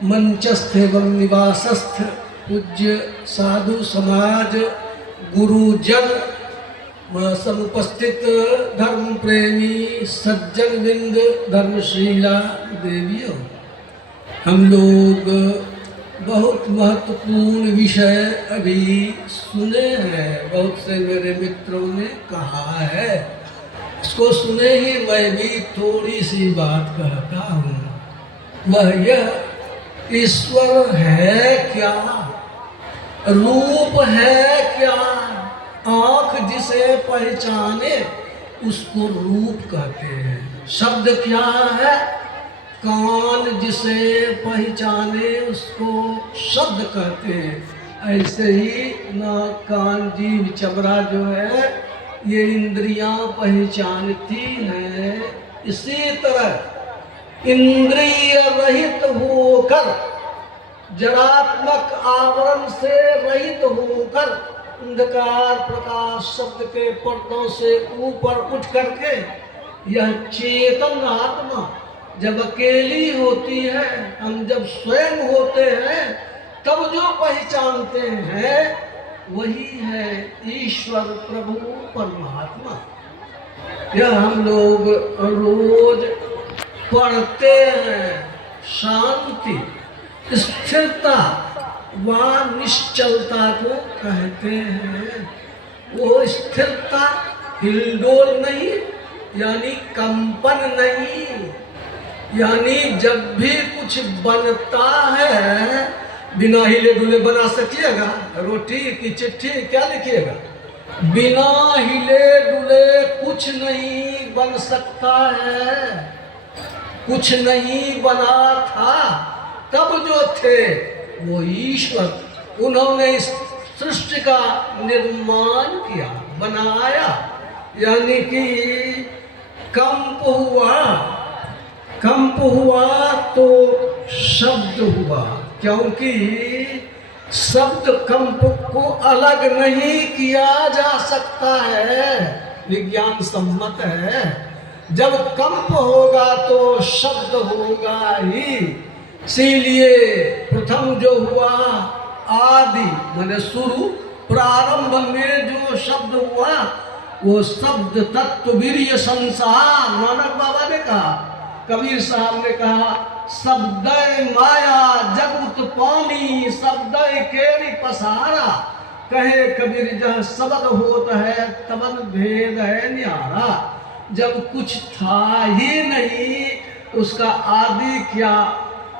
मंचस्थ एवं निवासस्थ पूज्य साधु समाज गुरुजन समुपस्थित धर्म प्रेमी सज्जन विंद धर्मशीला देवियों, हम लोग बहुत महत्वपूर्ण विषय अभी सुने हैं। बहुत से मेरे मित्रों ने कहा है, इसको सुने ही मैं भी थोड़ी सी बात कहता हूँ। वह यह, ईश्वर है क्या, रूप है क्या। आँख जिसे पहचाने उसको रूप कहते हैं। शब्द क्या है, कान जिसे पहचाने उसको शब्द कहते हैं। ऐसे ही नाक कान जीभ चमड़ा जो है ये इंद्रियां पहचानती हैं। इसी तरह इंद्रिय रहित होकर, जड़ात्मक आवरण से रहित होकर, अंधकार प्रकाश शब्द के पर्दों से ऊपर उठ करके यह चेतन आत्मा जब अकेली होती है, हम जब स्वयं होते हैं तब जो पहचानते हैं वही है ईश्वर प्रभु परमात्मा। यह हम लोग रोज पढ़ते हैं। शांति, स्थिरता व निश्चलता को कहते हैं। वो स्थिरता हिलडोल नहीं, यानी कंपन नहीं, यानी जब भी कुछ बनता है बिना हिले डुले बना सकिएगा। रोटी की चिट्ठी क्या लिखिएगा, बिना हिले डुले कुछ नहीं बन सकता है। कुछ नहीं बना था, तब जो थे वो ईश्वर, उन्होंने इस सृष्टि का निर्माण किया, बनाया। यानी कि कंप हुआ तो शब्द हुआ, क्योंकि शब्द कंप को अलग नहीं किया जा सकता है, विज्ञान सम्मत है। जब कंप होगा तो शब्द होगा ही। इसीलिए प्रथम जो हुआ आदि माने शुरू, प्रारंभ में जो शब्द हुआ वो शब्द तत्व वीर्य संसार। नानक बाबा ने कहा, कबीर साहब ने कहा, शब्दय माया जगत पानी, शब्दय केरी पसारा। कहे कबीर जहाँ शब्द होता है तबन भेद है न्यारा। जब कुछ था ही नहीं, उसका आदि क्या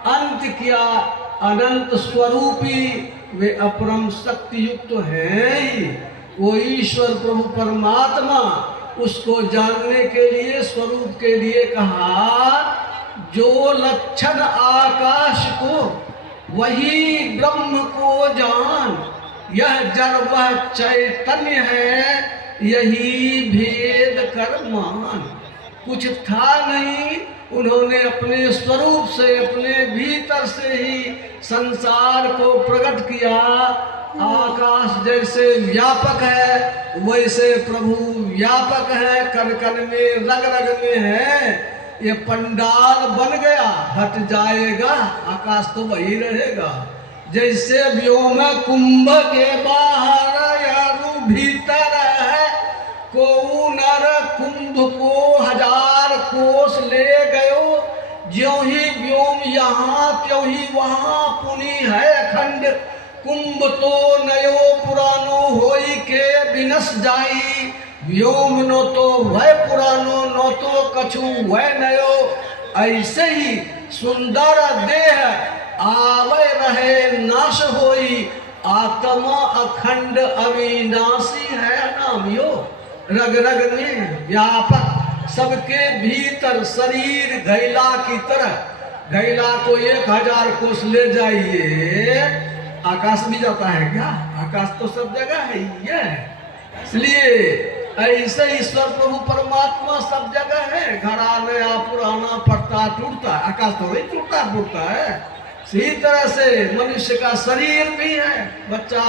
अंत क्या, अनंत स्वरूपी वे अपरम शक्ति युक्त है ही। वो ईश्वर प्रभु परमात्मा, उसको जानने के लिए, स्वरूप के लिए कहा, जो लक्षण आकाश को वही ब्रह्म को जान। यह जड़ वह चैतन्य है, यही भेद कर मान। कुछ था नहीं, उन्होंने अपने स्वरूप से, अपने भीतर से ही संसार को प्रकट किया। आकाश जैसे व्यापक है वैसे प्रभु व्यापक है, कण कण में रग रग में है। ये पंडाल बन गया, हट जाएगा, आकाश तो वही रहेगा। जैसे व्योम कुंभ के बाहर यारू भीतर है, को नर कुंभ को 1000 कोस ले गयो। ज्यों ही व्योम यहाँ त्यों ही वहाँ, पुनि है अखंड कुंभ तो नयो पुरानो होई के विनस जाई। व्योम नो तो वह पुरानो, नो तो कछु वह नयो। ऐसे ही सुंदर देह आवे रहे नाश होई, आत्मा अखंड अविनाशी है नामियो। रग रग में व्यापक, सबके भीतर शरीर घैला की तरह। घैला को 1000 कोस ले जाइए, आकाश भी जाता है क्या? आकाश तो सब जगह है ही है। इसलिए ऐसे ईश्वर प्रभु परमात्मा सब जगह है। घड़ा नया पुराना पड़ता टूटता, आकाश तो वही टूटता फूटता है। इसी तरह से मनुष्य का शरीर भी है, बच्चा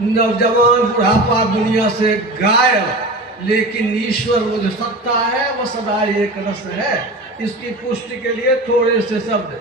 नौजवान बुढ़ापा दुनिया से गायब, लेकिन ईश्वर वो जो सत्ता है वह सदा एक रस है। इसकी पुष्टि के लिए थोड़े से शब्द